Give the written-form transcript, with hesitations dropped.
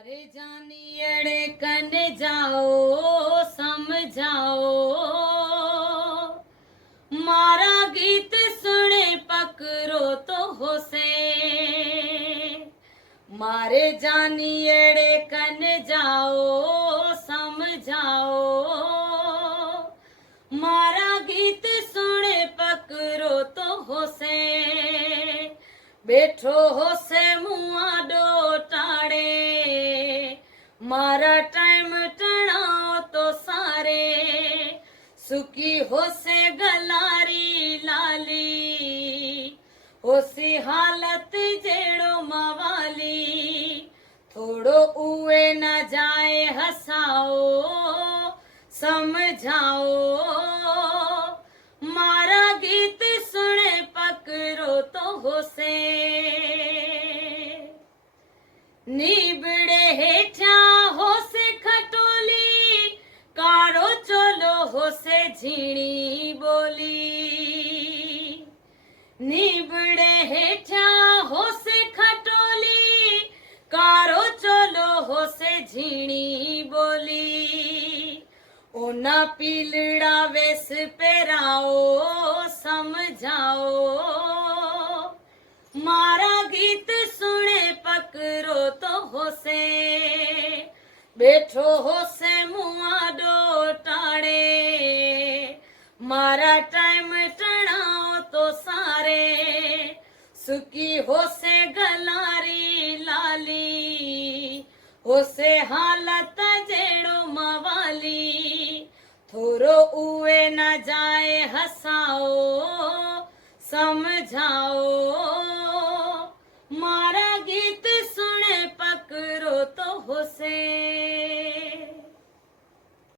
मारे जानियड़े कन जाओ समझाओ, मारा गीत सुने पकड़ो तो होसे। मारे जानियड़े कन जाओ समझाओ, मारा गीत सुने पकड़ो तो होसे। बैठो होसे मुआ डो टाड़े, मारा टाइम टणाओ तो सारे। सुकी होसे गलारी लाली, होसी हालत जेड़ो मवाली। थोड़ो उए न जाए हसाओ समझाओ, मारा गीत सुने पकड़ो तो होसे। नीबड़े हेठा होसे खटोली, कारो चोलो होसे झीणी बोली। नीबड़े हेठा होसे खटोली, कारो चोलो होसे झीणी बोली। ओना पीलड़ा वेस पेराओ समझाओ, मारा गीत सुने पकड़ो तो होसे। बैठो होसे मुआ डो टाड़े, मारा टाइम टणाओ तो सारे। सुकी होसे गलारी लाली, होसे हालत जेड़ो मवाली। थोरो उए न जाए हसाओ समझाओ, मारा गीत सुने पकड़ो तो होसे।